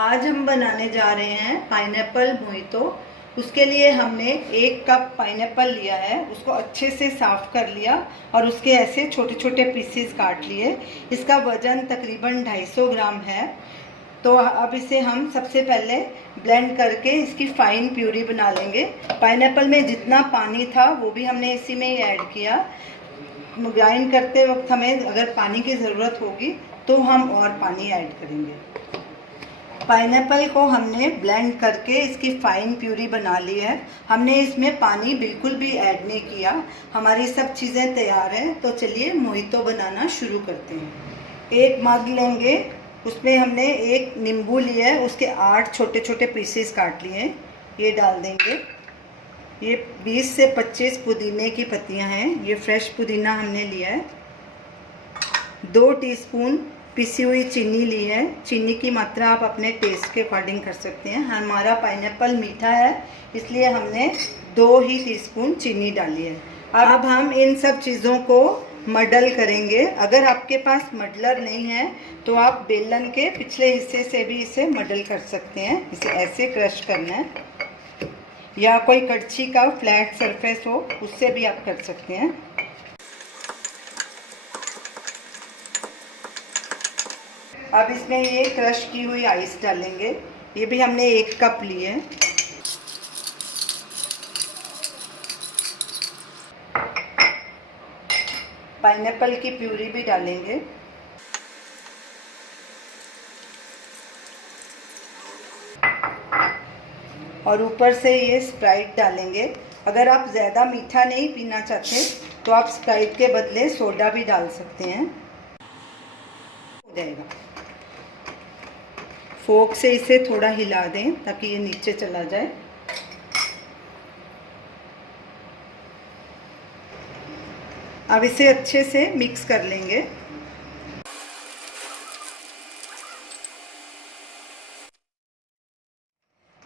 आज हम बनाने जा रहे हैं पाइनएप्पल मोहितो। उसके लिए हमने 1 कप पाइनएप्पल लिया है, उसको अच्छे से साफ़ कर लिया और उसके ऐसे छोटे छोटे पीसेस काट लिए। इसका वज़न तकरीबन 250 ग्राम है। तो अब इसे हम सबसे पहले ब्लेंड करके इसकी फ़ाइन प्यूरी बना लेंगे। पाइनएप्पल में जितना पानी था वो भी हमने इसी में ही ऐड किया। ग्राइंड करते वक्त हमें अगर पानी की ज़रूरत होगी तो हम और पानी ऐड करेंगे। पाइनएप्पल को हमने ब्लेंड करके इसकी फ़ाइन प्यूरी बना ली है। हमने इसमें पानी बिल्कुल भी ऐड नहीं किया। हमारी सब चीज़ें तैयार हैं, तो चलिए मोहितो बनाना शुरू करते हैं। 1 मग लेंगे, उसमें हमने 1 नींबू लिया है, उसके 8 छोटे छोटे पीसेस काट लिए हैं, ये डाल देंगे। ये 20 से 25 पुदीने की पत्तियां हैं, ये फ्रेश पुदीना हमने लिया है। 2 टीस्पून पिसी हुई चीनी ली है। चीनी की मात्रा आप अपने टेस्ट के अकॉर्डिंग कर सकते हैं। हमारा पाइनएप्पल मीठा है इसलिए हमने 2 ही टीस्पून चीनी डाली है। अब हम इन सब चीज़ों को मडल करेंगे। अगर आपके पास मडलर नहीं है तो आप बेलन के पिछले हिस्से से भी इसे मडल कर सकते हैं। इसे ऐसे क्रश करना है, या कोई कड़छी का फ्लैट सरफेस हो उससे भी आप कर सकते हैं। अब इसमें ये क्रश की हुई आइस डालेंगे, ये भी हमने 1 कप ली है। पाइनएप्पल की प्यूरी भी डालेंगे। और ऊपर से ये स्प्राइट डालेंगे। अगर आप ज़्यादा मीठा नहीं पीना चाहते तो आप स्प्राइट के बदले सोडा भी डाल सकते हैं, हो जाएगा। फोक से इसे थोड़ा हिला दें ताकि ये नीचे चला जाए। अब इसे अच्छे से मिक्स कर लेंगे।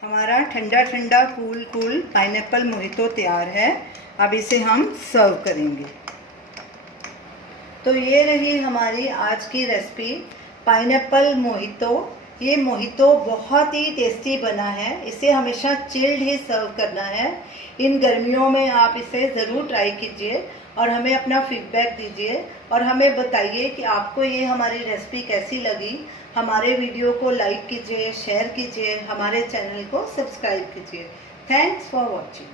हमारा ठंडा ठंडा कूल पाइनएप्पल मोहितो तैयार है। अब इसे हम सर्व करेंगे। तो ये रही हमारी आज की रेसिपी, पाइनएप्पल मोहितो। ये मोहितो बहुत ही टेस्टी बना है। इसे हमेशा चिल्ड ही सर्व करना है। इन गर्मियों में आप इसे ज़रूर ट्राई कीजिए और हमें अपना फीडबैक दीजिए और हमें बताइए कि आपको ये हमारी रेसिपी कैसी लगी। हमारे वीडियो को लाइक कीजिए, शेयर कीजिए, हमारे चैनल को सब्सक्राइब कीजिए। Thanks for watching.